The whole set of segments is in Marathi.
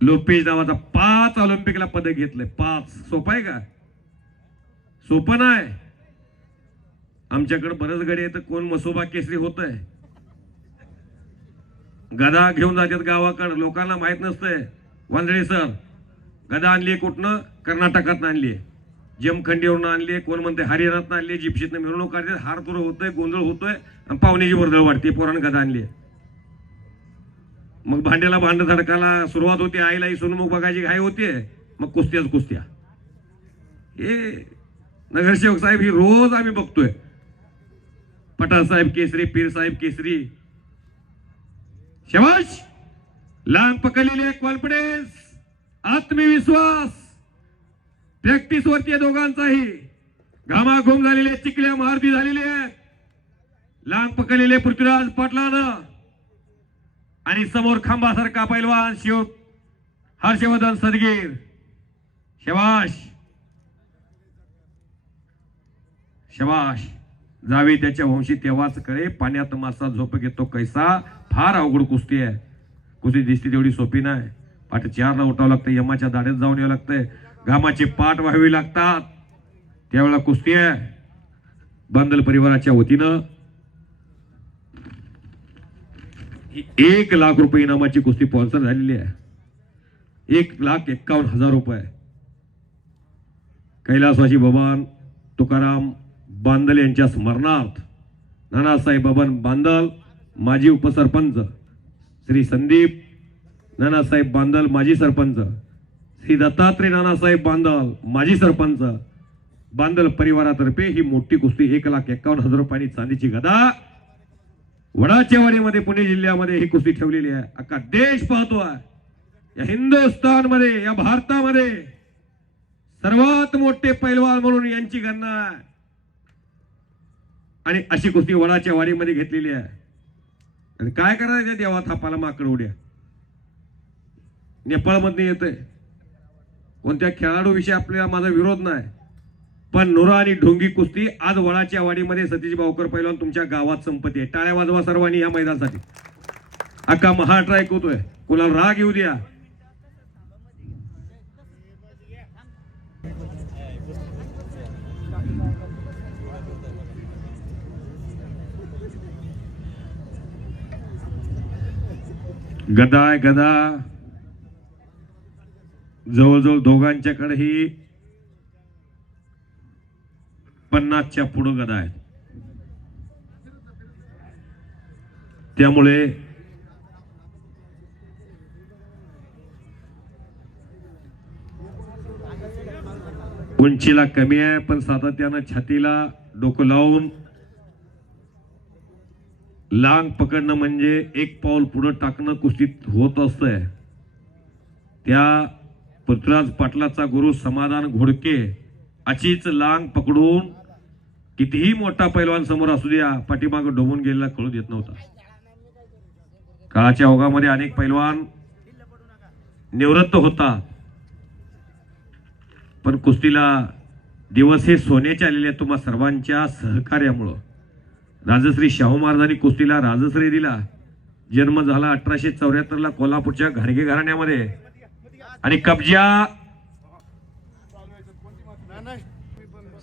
लोपेश नावाचा पाच ऑलिम्पिकला पदक घेतलंय. पाच. सोपं आहे का? सोपं नाही. आमच्याकडे बरंच गडी आहे तर कोण मसोबा केसरी होत आहे गदा घेऊन जातात गावाकडं. लोकांना माहीत नसतंय. वांदळे सर गदा आणली कुठनं? कर्नाटकात आणली जमखंडीवरून आणली कोण म्हणते हरियाणात आणली जिप्शीतनं मिरवणूक काढते हार तुर होतोय गोंधळ होतोय आणि पाहुण्याची वर्दळ वाढते. पोरानं गदा आणली मग भांड्याला भांड धडकाला सुरुवात होते आईला सोनमुख बघायची घाई होते. मग कुस्त्याच कुस्त्या. हे नगरसेवक साहेब ही रोज आम्ही बघतोय. पठाण साहेब केसरी पीर साहेब केसरी. शवाश लांब पकडलेले कॉन्फिडन्स आत्मविश्वास. प्रॅक्टिस वरती दोघांचाही. घामाघूम झालेले चिकल्या महारती झालेले आहेत. लांब पकडलेले पृथ्वीराज पाटलानं. आणि समोर खांबासारखा पैलवान शिव हर्षवर्धन सदगीर शबाश. शबाश जावे त्याच्या वंशी तेव्हाच कळे पाण्यात मासा झोप घेतो कैसा? फार अवघड कुस्ती आहे. कुस्ती दिसते तेवढी सोपी नाही. पाठ चारला उठावं लागतं यमाच्या दाड्यात जाऊन यावं लागतंय. घामाची पाठ व्हावी लागतात. त्यावेळेला कुस्ती आहे. बंदल परिवाराच्या वतीनं ही एक लाख रुपये इनामाची कुस्ती स्पॉन्सर झालेली आहे. एक लाख एक्कावन्न हजार रुपये. कैलासवासी भगवान तुकाराम बांदल यांच्या स्मरणार्थ नानासाहेब बबन बांदल माजी उपसरपंच श्री संदीप नानासाहेब बांदल माजी सरपंच श्री दत्तात्रय नानासाहेब बांदल माजी सरपंच बांदल परिवारातर्फे ही मोठी कुस्ती एक लाख एक्कावन्न हजार रुपयांनी चांदीची गदा वडाचेवाडीमध्ये पुणे जिल्ह्यामध्ये ही कुस्ती ठेवलेली आहे. अख्खा देश पाहतो या हिंदुस्थानमध्ये या भारतामध्ये सर्वात मोठे पैलवान म्हणून यांची गणना आहे. आणि अशी कुस्ती वडाच्या वाडीमध्ये घेतलेली आहे. आणि काय करायचं देवा थापाला माकड उड्या. नेपाळमधनं येतंय. कोणत्या खेळाडूविषयी आपल्याला माझा विरोध नाही. पण नुरा आणि ढोंगी कुस्ती आज वडाच्या वाडीमध्ये सतीश भावकर पैलवान तुमच्या गावात संपत्ती आहे. टाळ्या वाजवा सर्वांनी या मैदानासाठी. महा ट्राय ऐकवतोय कुणाला राग येऊ द्या? गदा गदा. जवळजवळ दोघांच्याकडेही पन्नासच्या पुढं गदा आहेत. त्यामुळे उंचीला कमी आहे पण सातत्यानं छातीला डोकं लावून लांग पकडणं म्हणजे एक पाऊल पुढं टाकणं कुस्तीत होत असतंय. त्या पृथ्वीराज पाटलाचा गुरु समाधान घोडके अशीच लांग पकडून कितीही मोठा पैलवान समोर असू द्या पाठीमाग डोबून गेलेला कळू देत नव्हता. काळाच्या ओघामध्ये अनेक पैलवान निवृत्त होता पण कुस्तीला दिवस हे सोन्याचे आलेले आहेत. तुम्हा सर्वांच्या सहकार्यामुळं. राजश्री शाहू महाराजांनी कुस्तीला राजश्री दिला. जन्म झाला अठराशे चौऱ्याहत्तरला कोल्हापूरच्या घाडगे घराण्यामध्ये. आणि कब्जा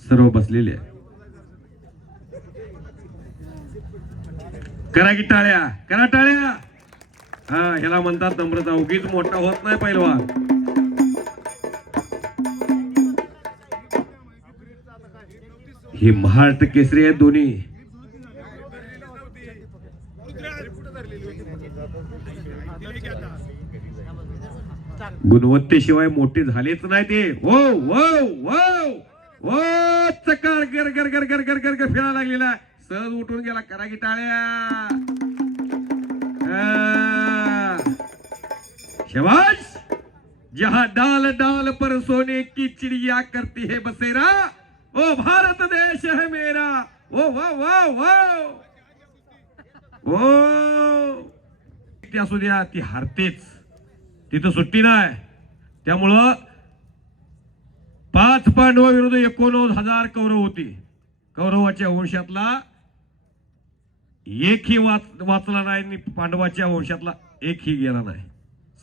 सर्व बसलेले आहे करा की टाळ्या करा टाळ्या. हा ह्याला म्हणतात नम्रता उगीच मोठा होत नाही पहिलवान ही महाराष्ट्र केसरी आहेत दोन्ही. गुणवत्तेशिवाय मोठे झालेच नाही ते. हो हो हो चकार गर गर गर गर गर गर गर फिरायला लागलेला आहे. सहज उठून गेला. करा की टाळ्या. आ. शाबाश डाल डाल पर सोने की चिड़िया करती है बसेरा ओ भारत देश है मेरा ओ वा वा वा ओ. ती असू द्या ती हारतेच. तिथं सुट्टी नाही त्यामुळं पाच पांडवा विरुद्ध एकोणनव्वद हजार कौरव होती. कौरवाच्या वंशातला एकही वाच वाचला नाही आणि पांडवाच्या वंशातला एकही गेला नाही.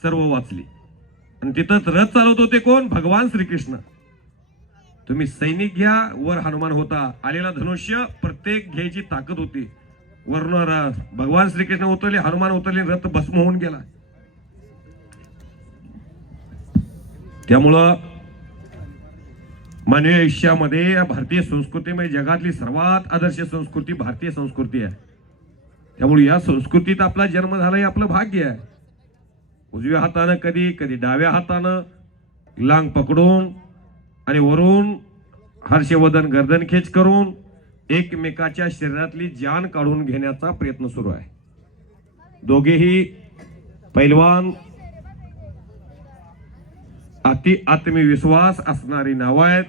सर्व वाचली. आणि तिथंच रथ चालवत होते कोण? भगवान श्रीकृष्ण. तुम्ही सैनिक घ्या वर हनुमान होता. आलेला धनुष्य प्रत्येक घ्यायची ताकद होती. वर्ण भगवान श्रीकृष्ण उतरले हनुमान उतरले रथ भस्म होऊन गेला. त्यामुळं मानवी आयुष्यामध्ये या भारतीय संस्कृतीमध्ये जगातली सर्वात आदर्श संस्कृती भारतीय संस्कृती आहे. त्यामुळे या संस्कृतीत आपला जन्म झाला हे आपलं भाग्य आहे. उजव्या हातानं कधी कधी डाव्या हातानं लांग पकडून आणि वरून हर्षवर्धन गर्दनखेच करून एकमेकाच्या शरीरातली जान काढून घेण्याचा प्रयत्न सुरू आहे. दोघेही पैलवान अति आत्मविश्वास असणारी नावं आहेत.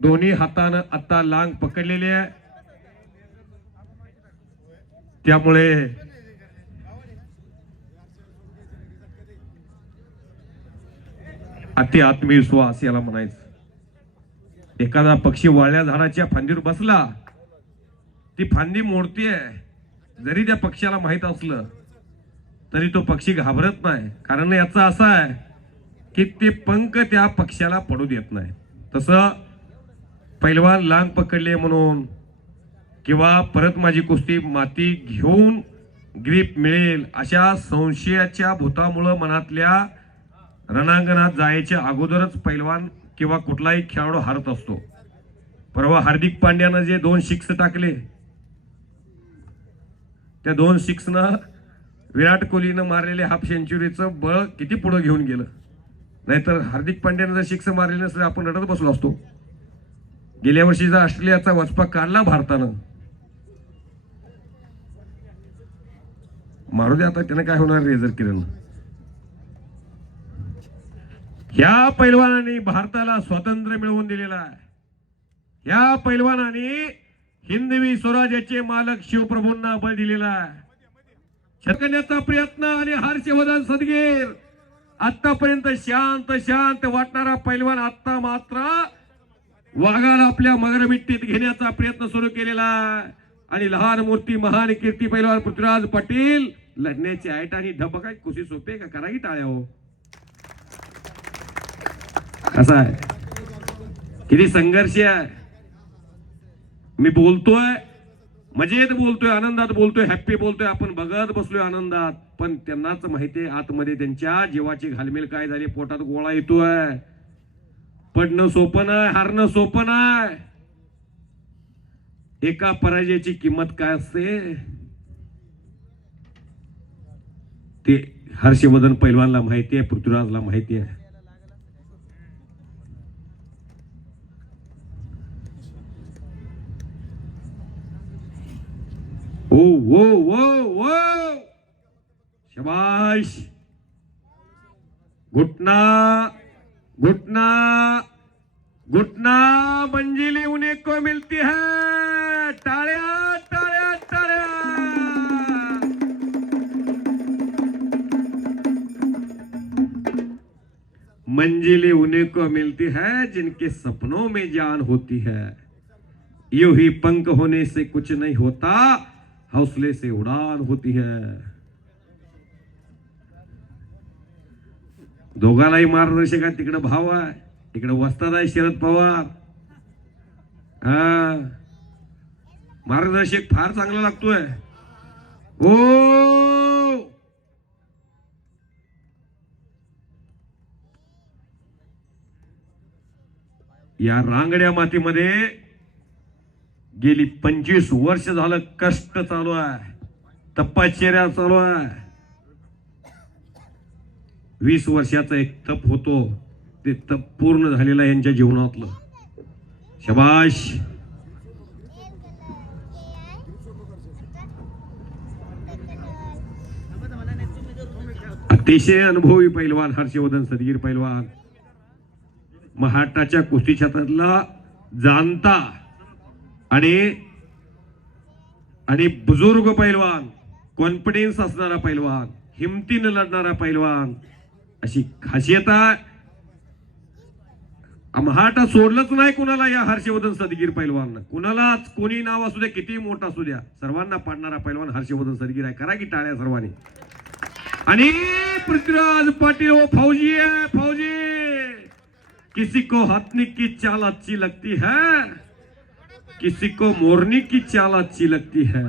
दोन्ही हातानं आत्ता लांग पकडलेली आहे. त्यामुळे अति आत्मविश्वास याला म्हणायचं. एखादा पक्षी वाळल्या झाडाच्या फांदीवर बसला ती फांदी मोडतीये. जरी त्या पक्षाला माहीत असलं तरी तो पक्षी घाबरत नाही. कारण याचा असा आहे की ते पंख त्या पक्षाला पडू देत नाही. तसं पैलवान लांग पकडले म्हणून किंवा परत माझी कुस्ती माती घेऊन ग्रीप मिळेल अशा संशयाच्या भूतामुळं मनातल्या रणांगणात जायच्या अगोदरच पैलवान किंवा कुठलाही खेळाडू हारत असतो. परवा हार्दिक पांड्यानं जे दोन सिक्स टाकले त्या दोन सिक्सनं विराट कोहलीनं मारलेल्या हाफ सेंचुरीचं बळ किती पुढं घेऊन गेलं? नाहीतर हार्दिक पांड्यानं जर सिक्स मारले नसले आपण रडत बसलो असतो. गेल्या वर्षीचा ऑस्ट्रेलियाचा वचपा काढला भारतानं. मारू दे आता त्यानं काय होणार रेझर किरण? ह्या पैलवानाने भारताला स्वातंत्र्य मिळवून दिलेला आहे. ह्या पैलवानाने हिंदवी स्वराज्याचे मालक शिवप्रभूंना बळ दिलेला आहे. छकडण्याचा प्रयत्न आणि हर्षवर्धन सदगीर. आतापर्यंत शांत शांत वाटणारा पैलवान आता मात्र वाघाला आपल्या मगरमिट्टीत घेण्याचा प्रयत्न सुरू केलेला आहे. आणि लहान मूर्ती महान कीर्ती पैलवान पृथ्वीराज पाटील लढण्याची आयट आणि ढब काय? कुशी सोपे का? करा की टाळ्या हो. कसा आहे. किती संघर्ष आहे. मी बोलतोय मजेत बोलतोय आनंदात बोलतोय हॅप्पी बोलतोय आपण बघत बसलोय आनंदात. पण त्यांनाच माहितीये आतमध्ये त्यांच्या जीवाची घालमेल काय झाली पोटात गोळा येतोय. पडणं सोपं आहे हारणं सोपं आहे एका पराजयाची किंमत काय असते? ते हर्षवर्धन पैलवानला माहिती आहे पृथ्वीराजला माहिती आहे. ओ वो वो वो शबाश! घुटना घुटना घुटना मंजिली उन्हें को मिलती है टाळ्या! मंजिलें उन्हें को मिलती है, जिनके सपनों में जान होती है। यूँ ही पंख होने से कुछ नहीं होता, हौसले से उड़ान होती है। दोगाला दोघांनाही मार्गदर्शक आहे तिकडे भाव आहे इकडे वस्ताद आहे शरद पवार। हा। मार्गदर्शक फार चांगला लागतोय ओ! या रांगड्या मातीमध्ये गेली पंचवीस वर्ष झालं कष्ट चालू आहे. तपाचेऱ्या चालू आहे. वीस वर्षाचा एक तप होतो. ते तप पूर्ण झालेलं आहे यांच्या जीवनातलं. शबाश. अतिशय अनुभवी पैलवान हर्षवर्धन सदगीर पैलवान. महाराष्ट्राच्या कुस्ती क्षेत्रातला जाणता आणि आणि बुजुर्ग पैलवान कॉन्फिडन्स असणारा पैलवान हिमतीनं लढणारा पैलवान अशी खासियत महाटा सोडलंच नाही कुणाला या हर्षवर्धन सदगीर पैलवान कुणालाच कोणी नाव असू द्या किती मोठा असू द्या सर्वांना पाडणारा पैलवान हर्षवर्धन सदगीर आहे. करा की टाळ्या सर्वांनी. आणि पृथ्वीराज पाटील फौजी आहे फौजी! किसी को हथनी की चाल अच्छी लगती है? किसी को मोरनी की चाल अच्छी लगती है?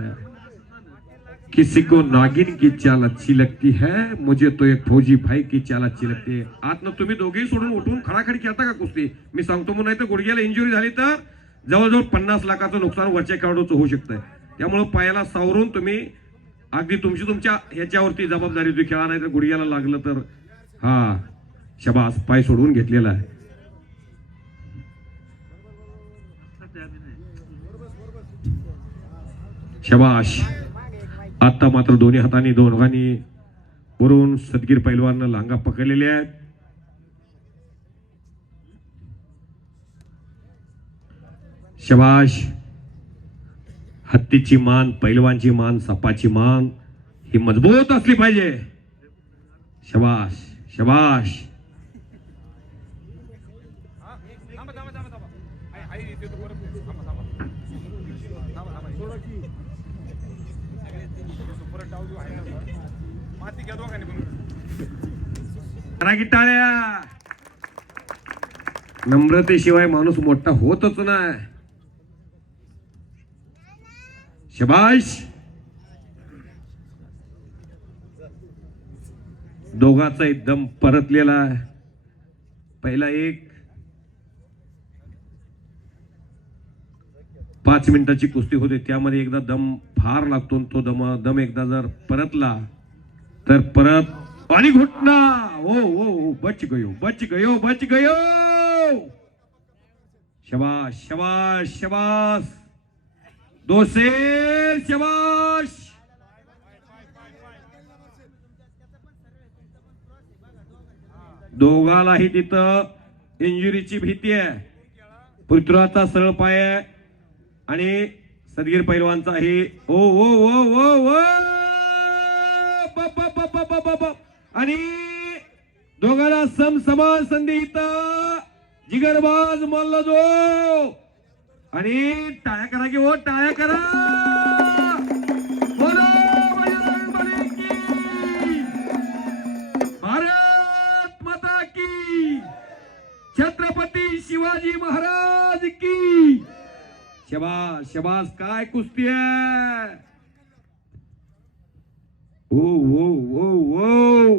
किसी को नागिन की चाल अच्छी लगती है? मुझे तो एक फौजी भाई की चाल अच्छी लगती है। आतनं तुम्ही दोघेही सोडून उठून खडाखडी खेळता का कुस्ती? मी सांगतो मग नाही तर गुडघ्याला इंजुरी झाली तर जवळजवळ पन्नास लाखाचं नुकसान वरच्या खेळाडूचं होऊ शकतंय. त्यामुळं पायाला सावरून तुम्ही अगदी तुमची तुमच्या ह्याच्यावरती जबाबदारी तुम्ही खेळा नाही तर गुडघ्याला लागलं तर हा शबास पाय सोडवून घेतलेला आहे. शबाश. आता मात्र दोन्ही हाताने दोघांनी वरून सदगीर पैलवान लांगा पकडलेले आहेत. शबाश. हत्तीची मान पैलवानची मान सपाची मान ही मजबूत असली पाहिजे. शबाश शबाश. टाळ्या नम्रतेशिवाय माणूस मोठा होतच नाही. शबाश. दोघाचा एकदम परतलेला पहिला एक. पाच मिनिटाची कुस्ती होते त्यामध्ये एकदा दम फार लागतो तो दम दम एकदा जर परतला तर परत आणि घुटना. ओ ओ बच गयो बच गयो बच गयो. शबाश शबाश शबाश दोसेर शबाश दोघालाही तिथं इंजुरीची भीती आहे. पृथ्वीराजचा सरळ पाय आहे. आणि सदगीर पैलवानचा आहे ओ ओ ओ ओ ओ ब- आणि दोघांना समसमान संधी इथं. जिगरबाज मल्ल जो. आणि टाळ्या करा की हो टाळ्या करा. की. भारत माता की. छत्रपती शिवाजी महाराज की. शबास शबास काय कुस्ती आहे? ओ ओ ओ ओ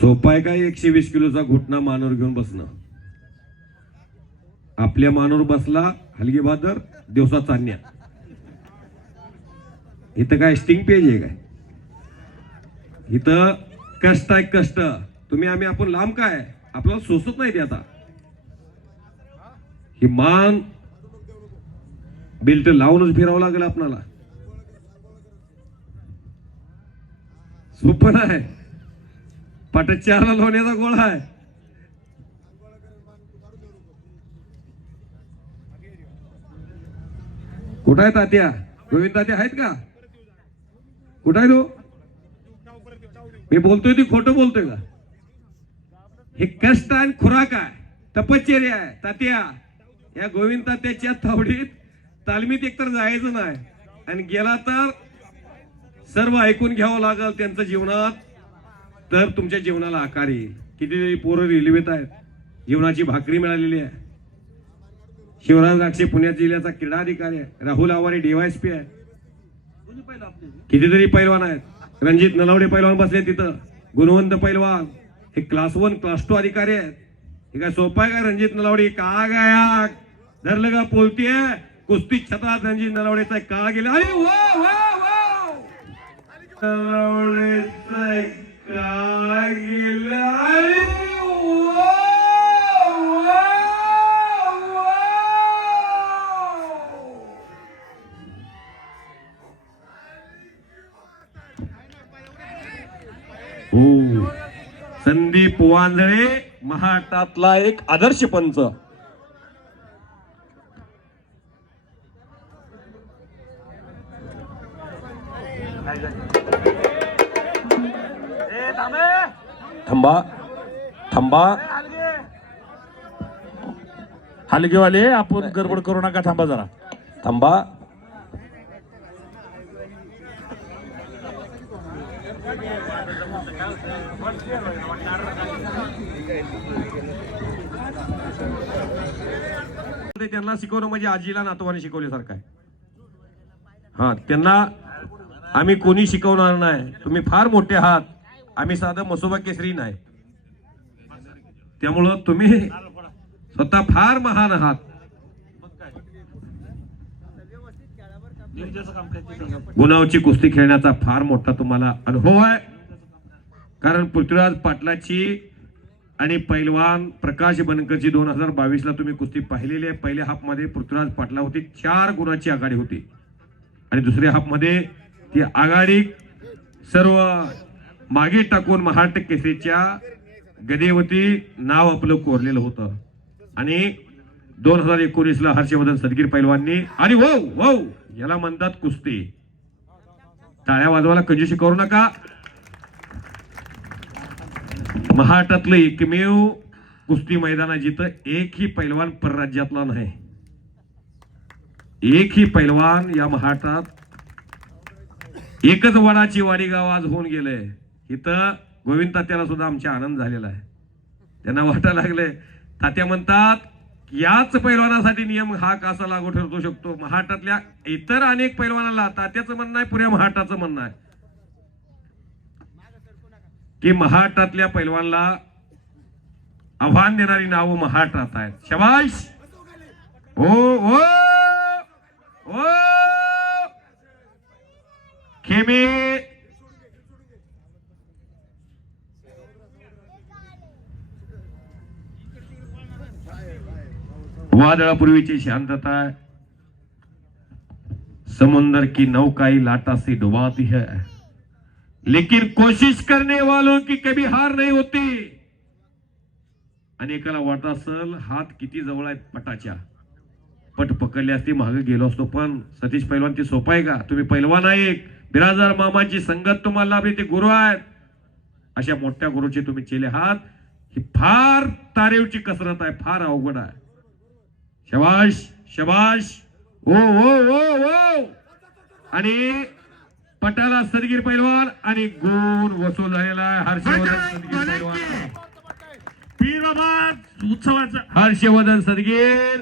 सोपं आहे काय एकशे वीस किलोचा घुटना मानवर घेऊन बसणं? आपल्या मानवर बसला हलगी बहादर दिवसा चांदण्या. इथं काय स्टिंग पेज आहे काय? इथं कष्ट आहे कष्ट. तुम्ही आम्ही आपण लांब काय? आपल्याला सोसत नाही ते आता. ही मान बेल्ट लावूनच फिरावं लागेल आपणाला. सोपं आहे पाट चारला लोण्याचा गोळा आहे. कुठं आहे तात्या? गोविंद तात्या आहेत का? कुठं आहे तो? मी बोलतोय ती खोटं बोलतोय का? हे कष्ट आहे आणि खुराक आहे. तपश्चर्या आहे. तात्या या गोविंदा त्याच्या तावडीत तालमीत एकतर जायचं नाही. आणि गेला तर सर्व ऐकून घ्यावं लागल त्यांचं जीवनात. तर तुमच्या जीवनाला आकार येईल. कितीतरी पोरं रेल्वेत आहेत. जीवनाची भाकरी मिळालेली आहे. शिवराज राक्षे पुण्यात जिल्ह्याचा क्रीडा अधिकारी आहे. राहुल आवारे डीवायसपी आहे. कितीतरी पैलवान आहेत. रणजित नलावडे पैलवान बसले तिथं. गुणवंत पैलवान. हे क्लास वन क्लास टू अधिकारी आहेत. हे काय सोपं आहे का रणजित नलावडे? का गाया धरलं का बोलतीये कुस्ती छता त्यांची नलावडेचा का गेला. अरे नलावडेचा गेला. अरे संदीप वांजळे महाराष्ट्रातला एक आदर्श पंच. थांबा. थांबा. हलगेवाले आपण गडबड करू नका थांबा जरा. थांबा. त्यांना शिकवणं म्हणजे आजीला नातवाने शिकवल्यासारखं आहे. हा त्यांना आम्ही कोणी शिकवणार नाही. तुम्ही फार मोठे आहात. आम्ही साधं मसोबा केसरी नाही. त्यामुळं तुम्ही स्वतः फार महान आहात. गुणावची कुस्ती खेळण्याचा फार मोठा तुम्हाला अनुभव आहे. कारण पृथ्वीराज पाटलाची आणि पैलवान प्रकाश बनकरची दोन हजार बावीस ला तुम्ही कुस्ती पाहिलेली आहे. पहिल्या हाफमध्ये पृथ्वीराज पाटला होती चार गुणाची आघाडी होती. आणि दुसऱ्या हाफमध्ये ती आघाडी सर्व मागे टाकून महाराष्ट्र केसरीच्या गदेवती नाव आपलं कोरलेलं होतं. आणि दोन हजार एकोणीस ला हर्षवर्धन सदगीर पैलवांनी आणि वो वो याला म्हणतात कुस्ती. टाळ्या वाजवायला कंजूशी करू नका. महाराष्ट्रातलं एकमेव कुस्ती मैदान आहे जिथं एकही पैलवान परराज्यातला नाही. एकही पैलवान या महाराष्ट्रात एकच वडाची वाडी गाव आज होऊन गेलंय. इथं गोविंद तात्याला सुद्धा आमचा आनंद झालेला आहे. त्यांना वाटायला लागले. तात्या म्हणतात याच पैलवानासाठी नियम हा कसा लागू ठरतो शकतो? महाराष्ट्रातल्या इतर अनेक पैलवानाला तात्याचं म्हणणं आहे पुऱ्या महाराष्ट्राचं म्हणणं आहे. की महाराष्ट्रातल्या पैलवानला आव्हान देणारी नावं महाराष्ट्रात आहेत. शबाश! ओ ओ! ओ! खेमे! वादळापूर्वीची शांतता समुंदर की नौकाई लाटा से डुबाती है। लेकिन कोशिश करने वालों की कभी हार नहीं होती। अनेकाला वाटत असल हात किती जवळ आहेत पटाच्या। पट पकडले असते मागे गेलो असतो पण सतीश पैलवान ती सोपं आहे का? तुम्ही पैलवान आहे एक बिराजदार मामाची संगत तुम्हाला लाभली ते गुरु आहेत. अशा मोठ्या गुरुचे तुम्ही चेले आहात. ही फार तारेवची कसरत आहे फार अवघड आहे. शबाश शबाश. ओ ओ ओ ओ आणि पटाला सदगीर पैलवान आणि गुण वसूल झालेला आहे हर्षवर्धन सदगीर पैलवान. उत्सवाचं हर्षवर्धन सदगीर.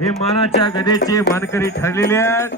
हे मानाच्या गदेचे मानकरी ठरलेले आहेत.